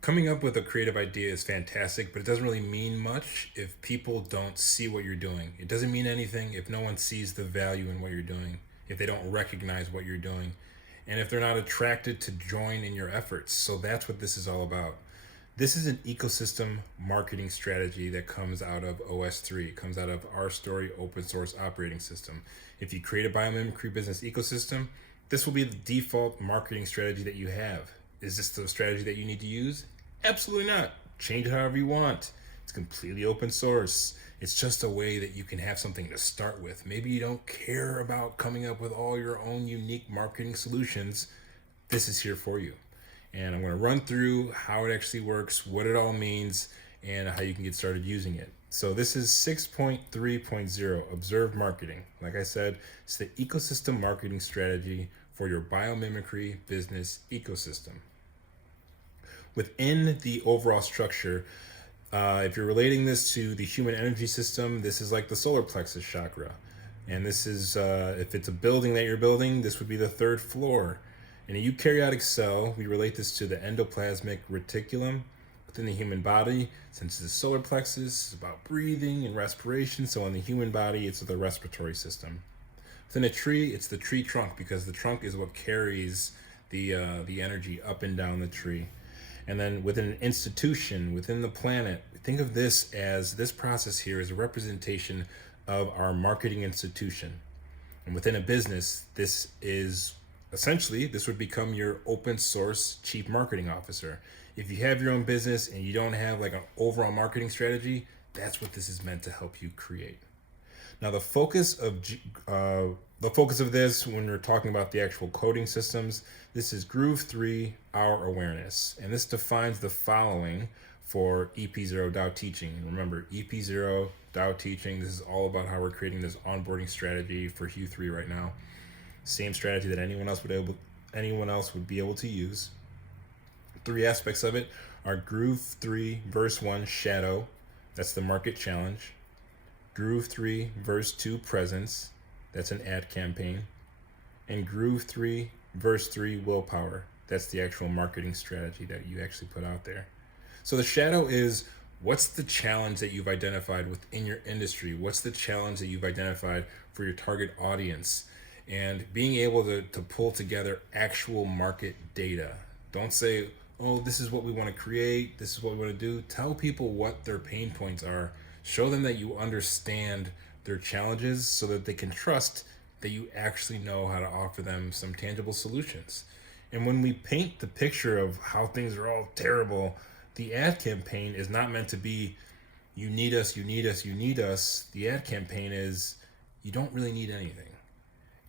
Coming up with a creative idea is fantastic, but it doesn't really mean much if people don't see what you're doing. It doesn't mean anything if no one sees the value in what you're doing, if they don't recognize what you're doing, and if they're not attracted to join in your efforts. So that's what this is all about. This is an ecosystem marketing strategy that comes out of OS3. It comes out of our story open source operating system. If you create a biomimicry business ecosystem, this will be the default marketing strategy that you have. Is this the strategy that you need to use? Absolutely not. Change it however you want. It's completely open source. It's just a way that you can have something to start with. Maybe you don't care about coming up with all your own unique marketing solutions. This is here for you. And I'm going to run through how it actually works, what it all means, and how you can get started using it. So this is 6.3.0, Observe Marketing. Like I said, it's the ecosystem marketing strategy for your biomimicry business ecosystem. Within the overall structure, if you're relating this to the human energy system, this is like the solar plexus chakra. And this is, if it's a building that you're building, this would be the third floor. In a eukaryotic cell, we relate this to the endoplasmic reticulum within the human body. Since the solar plexus is about breathing and respiration, so in the human body, it's the respiratory system. Within a tree, it's the tree trunk because the trunk is what carries the energy up and down the tree. And then within an institution, within the planet, think of this process here as a representation of our marketing institution. And within a business, this is essentially, this would become your open source chief marketing officer. If you have your own business and you don't have like an overall marketing strategy, that's what this is meant to help you create. Now, the focus of this, when we're talking about the actual coding systems, this is Groove 3 Our Awareness, and this defines the following for EP0 DAO teaching. Remember, EP0 DAO teaching. This is all about how we're creating this onboarding strategy for Hue 3 right now. Same strategy that anyone else would be able to use. Three aspects of it are Groove 3 Verse 1 Shadow. That's the market challenge. Groove 3 Verse 2 Presence. That's an ad campaign. And Groove 3 Verse 3 Willpower. That's the actual marketing strategy that you actually put out there. So the shadow is, what's the challenge that you've identified within your industry? What's the challenge that you've identified for your target audience? And being able to pull together actual market data. Don't say, oh, this is what we want to create, this is what we want to do. Tell people what their pain points are. Show them that you understand their challenges so that they can trust that you actually know how to offer them some tangible solutions. And when we paint the picture of how things are all terrible, the ad campaign is not meant to be, you need us, you need us, you need us. The ad campaign is, you don't really need anything.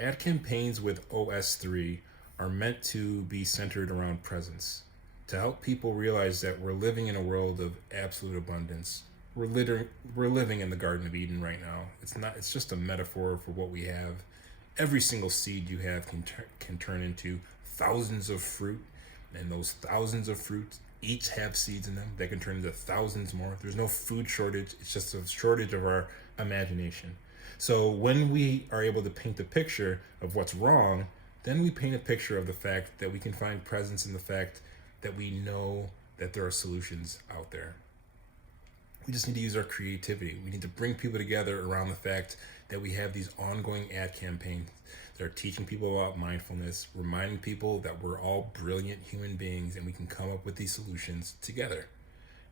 Ad campaigns with OS3 are meant to be centered around presence, to help people realize that we're living in a world of absolute abundance. We're living in the Garden of Eden right now. It's just a metaphor for what we have. Every single seed you have can turn into thousands of fruit, and those thousands of fruits each have seeds in them that can turn into thousands more. There's no food shortage. It's just a shortage of our imagination. So when we are able to paint the picture of what's wrong, then we paint a picture of the fact that we can find presence in the fact that we know that there are solutions out there. We just need to use our creativity. We need to bring people together around the fact that we have these ongoing ad campaigns that are teaching people about mindfulness, reminding people that we're all brilliant human beings and we can come up with these solutions together.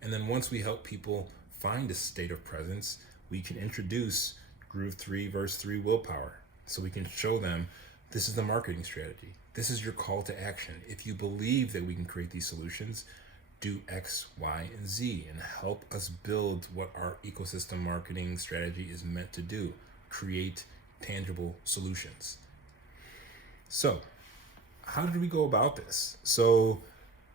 And then once we help people find a state of presence, we can introduce Groove 3 Verse 3 Willpower. So we can show them, this is the marketing strategy. This is your call to action. If you believe that we can create these solutions, do X, Y, and Z and help us build what our ecosystem marketing strategy is meant to do. Create tangible solutions. So, how did we go about this? So,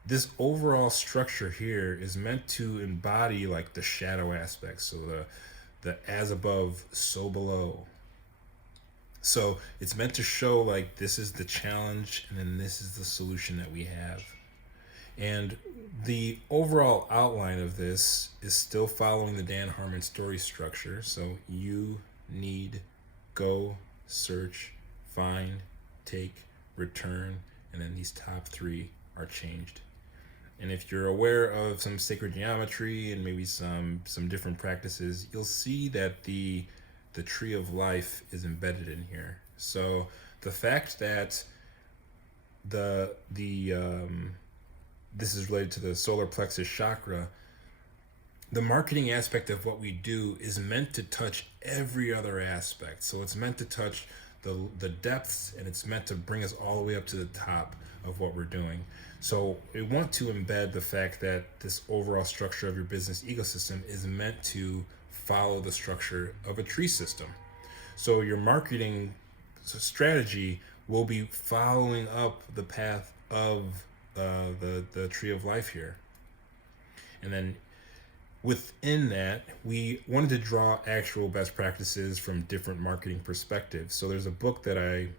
this overall structure here is meant to embody like the shadow aspects. So the as above, so below. So it's meant to show like this is the challenge and then this is the solution that we have. And the overall outline of this is still following the Dan Harmon story structure. So you need, go, search, find, take, return, and then these top three are changed. And if you're aware of some sacred geometry and maybe some different practices, you'll see that the tree of life is embedded in here. So the fact that the this is related to the solar plexus chakra, the marketing aspect of what we do is meant to touch every other aspect. So it's meant to touch the depths, and it's meant to bring us all the way up to the top of what we're doing. So we want to embed the fact that this overall structure of your business ecosystem is meant to follow the structure of a tree system. So your marketing strategy will be following up the path of the tree of life here. And then within that, we wanted to draw actual best practices from different marketing perspectives. So there's a book that I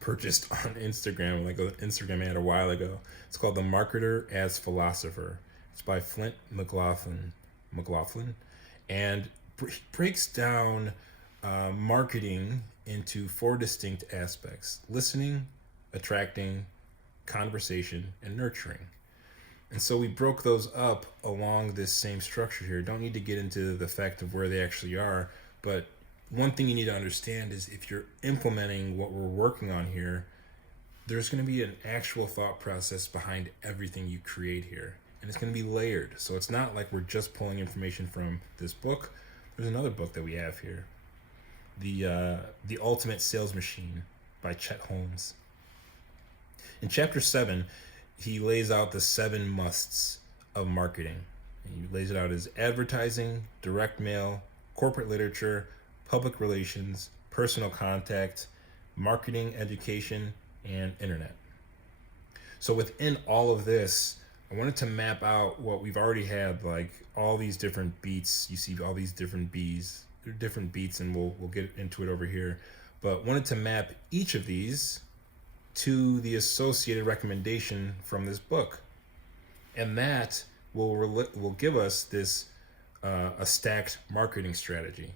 purchased on Instagram, like an Instagram ad a while ago. It's called The Marketer as Philosopher. It's by Flint McLaughlin, and breaks down marketing into 4 distinct aspects: listening, attracting, conversation, and nurturing. And so we broke those up along this same structure here. Don't need to get into the fact of where they actually are, but one thing you need to understand is if you're implementing what we're working on here, there's going to be an actual thought process behind everything you create here. And it's going to be layered. So it's not like we're just pulling information from this book. There's another book that we have here, The Ultimate Sales Machine by Chet Holmes. In chapter 7, he lays out the 7 musts of marketing. He lays it out as advertising, direct mail, corporate literature, public relations, personal contact, marketing, education, and internet. So within all of this, I wanted to map out what we've already had, like all these different beats. You see all these different beats, and we'll get into it over here. But wanted to map each of these to the associated recommendation from this book, and that will give us this a stacked marketing strategy.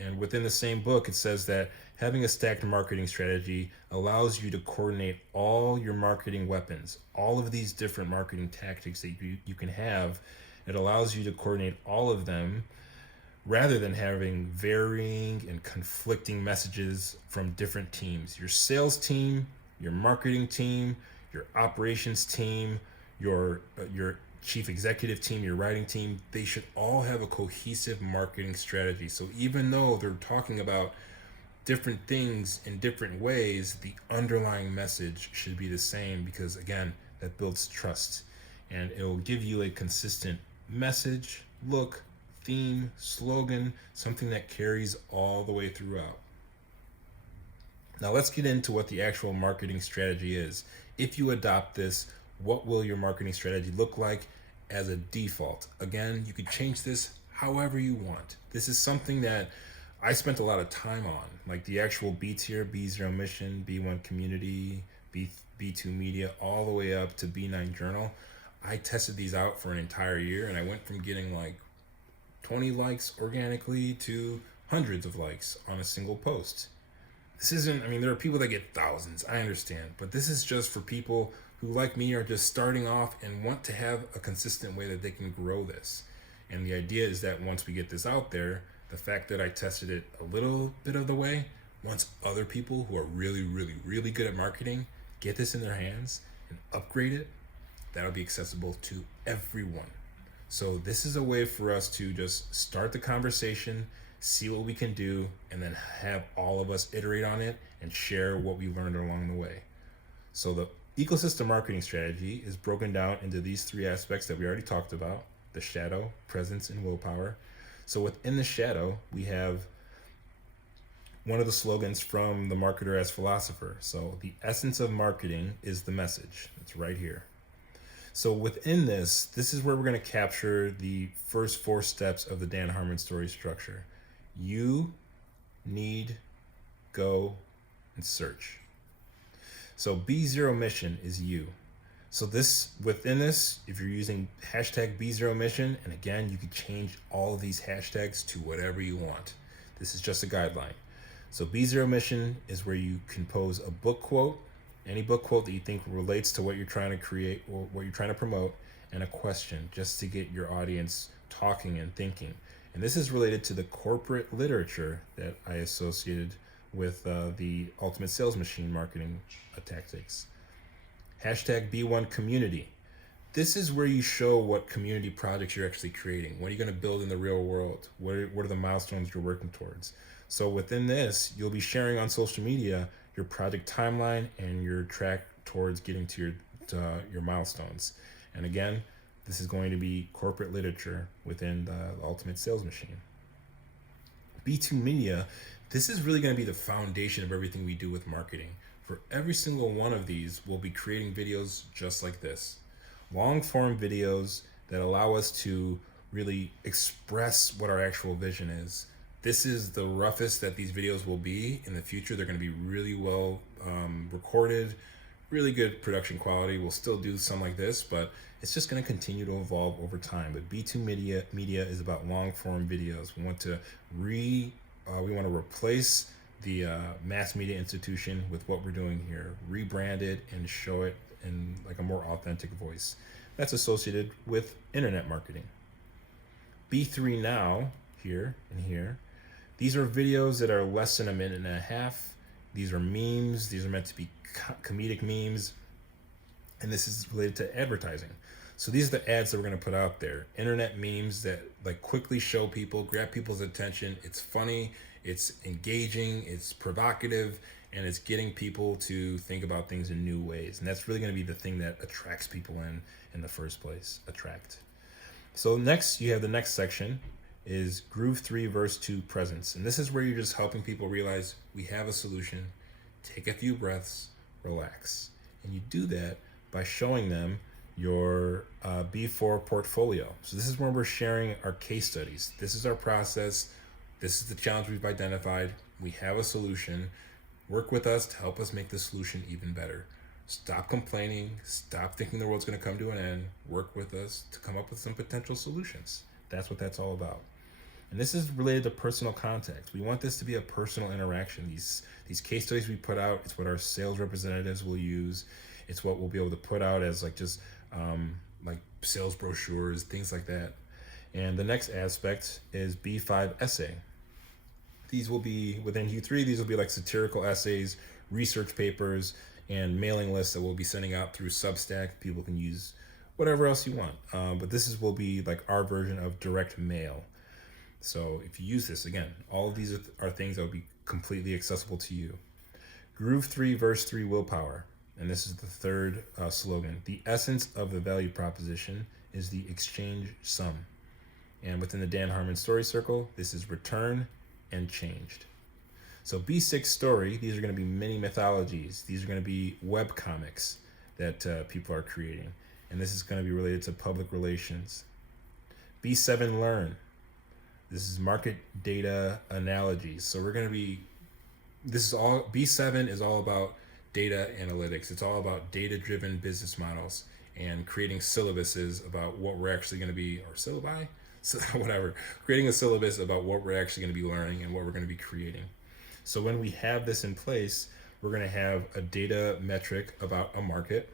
And within the same book, it says that having a stacked marketing strategy allows you to coordinate all your marketing weapons, all of these different marketing tactics that you can have. It allows you to coordinate all of them rather than having varying and conflicting messages from different teams. Your sales team, your marketing team, your operations team, your chief executive team, your writing team, they should all have a cohesive marketing strategy. So even though they're talking about different things in different ways, the underlying message should be the same, because again, that builds trust, and it will give you a consistent message, look, theme, slogan, something that carries all the way throughout. Now let's get into what the actual marketing strategy is. If you adopt this, what will your marketing strategy look like as a default? Again, you could change this however you want. This is something that I spent a lot of time on, like the actual beats here: B0 Mission, B1 Community, B2 Media, all the way up to B9 Journal. I tested these out for an entire year, and I went from getting like 20 likes organically to hundreds of likes on a single post. This isn't, I mean, there are people that get thousands, I understand, but this is just for people who, like me, are just starting off and want to have a consistent way that they can grow this. And the idea is that once we get this out there, the fact that I tested it a little bit of the way, once other people who are really, really, really good at marketing get this in their hands and upgrade it, that'll be accessible to everyone. So this is a way for us to just start the conversation, see what we can do, and then have all of us iterate on it and share what we learned along the way. So the ecosystem marketing strategy is broken down into these 3 aspects that we already talked about: the shadow, presence, and willpower. So within the shadow, we have one of the slogans from The Marketer as Philosopher. So the essence of marketing is the message. It's right here. So within this is where we're going to capture the first 4 steps of the Dan Harmon story structure. You, need, go, and search. So B0 Mission is you. So within this, if you're using hashtag B0 Mission, and again, you can change all of these hashtags to whatever you want. This is just a guideline. So B0 Mission is where you compose a book quote, any book quote that you think relates to what you're trying to create or what you're trying to promote, and a question just to get your audience talking and thinking. And this is related to the corporate literature that I associated with the Ultimate Sales Machine marketing tactics. Hashtag B1 Community. This is where you show what community projects you're actually creating. What are you going to build in the real world? What are the milestones you're working towards? So within this, you'll be sharing on social media your project timeline and your track towards getting to your milestones. And again, this is going to be corporate literature within the Ultimate Sales Machine. B2 Media, this is really going to be the foundation of everything we do with marketing. For every single one of these, we'll be creating videos just like this. Long form videos that allow us to really express what our actual vision is. This is the roughest that these videos will be in the future. They're going to be really well recorded, really good production quality. We'll still do some like this, but it's just going to continue to evolve over time. But B2 Media is about long form videos. We want to replace the mass media institution with what we're doing here, rebrand it and show it in like a more authentic voice. That's associated with internet marketing. B3 Now, here and here, these are videos that are less than a minute and a half. These are memes. These are meant to be comedic memes. And this is related to advertising. So these are the ads that we're going to put out there. Internet memes that like quickly show people, grab people's attention. It's funny, it's engaging, it's provocative, and it's getting people to think about things in new ways. And that's really going to be the thing that attracts people in the first place. Attract. So next, you have the next section is Groove 3 Verse 2 Presence. And this is where you're just helping people realize we have a solution. Take a few breaths, relax. And you do that by showing them your B4 portfolio. So this is where we're sharing our case studies. This is our process. This is the challenge we've identified. We have a solution. Work with us to help us make the solution even better. Stop complaining. Stop thinking the world's going to come to an end. Work with us to come up with some potential solutions. That's what that's all about. And this is related to personal contact. We want this to be a personal interaction. These case studies we put out, it's what our sales representatives will use. It's what we'll be able to put out as like just like sales brochures, things like that. And the next aspect is B5 essay. These will be within Q3. These will be like satirical essays, research papers, and mailing lists that we'll be sending out through Substack. People can use whatever else you want. But this will be like our version of direct mail. So if you use this, again, all of these are things that will be completely accessible to you. Groove 3 Verse 3 Willpower. And this is the third slogan. The essence of the value proposition is the exchange sum. And within the Dan Harmon Story Circle, this is return and changed. So B6 Story, these are going to be mini mythologies. These are going to be web comics that people are creating. And this is going to be related to public relations. B7 Learn. This is market data analogies. So we're going to be, this is all, B7 is all about data analytics. It's all about data-driven business models and creating syllabuses about what we're actually going to be, or syllabi, so whatever, creating a syllabus about what we're actually going to be learning and what we're going to be creating. So when we have this in place, we're going to have a data metric about a market,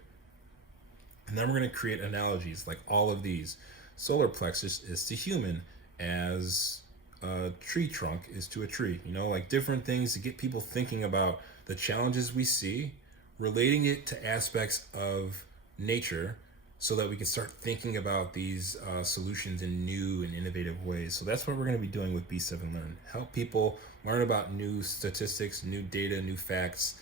and then we're going to create analogies like all of these. Solar plexus is to human as a tree trunk is to a tree, like different things to get people thinking about the challenges we see, relating it to aspects of nature so that we can start thinking about these solutions in new and innovative ways. So that's what we're going to be doing with B7 Learn. Help people learn about new statistics, new data, new facts,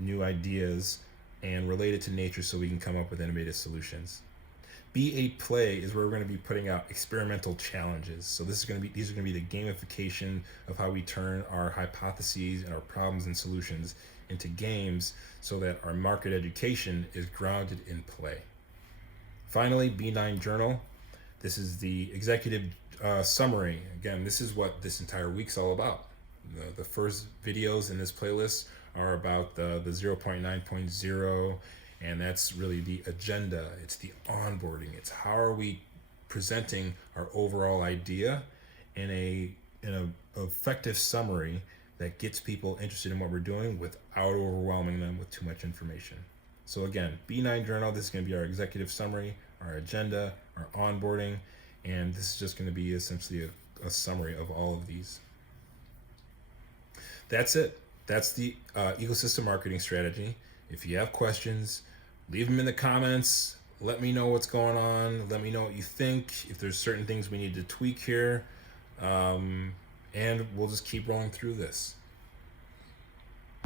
new ideas, and relate it to nature so we can come up with innovative solutions. B8 Play is where we're going to be putting out experimental challenges. So these are going to be the gamification of how we turn our hypotheses and our problems and solutions into games so that our market education is grounded in play. Finally, B9 Journal. This is the executive summary. Again, this is what this entire week's all about. The first videos in this playlist are about the 0.9.0, and that's really the agenda. It's the onboarding. It's how are we presenting our overall idea in an effective summary that gets people interested in what we're doing without overwhelming them with too much information. So again, B9 Journal, this is going to be our executive summary, our agenda, our onboarding, and this is just going to be essentially a summary of all of these. That's it. That's the ecosystem marketing strategy. If you have questions, leave them in the comments. Let me know what's going on. Let me know what you think. If there's certain things we need to tweak here, and we'll just keep rolling through this.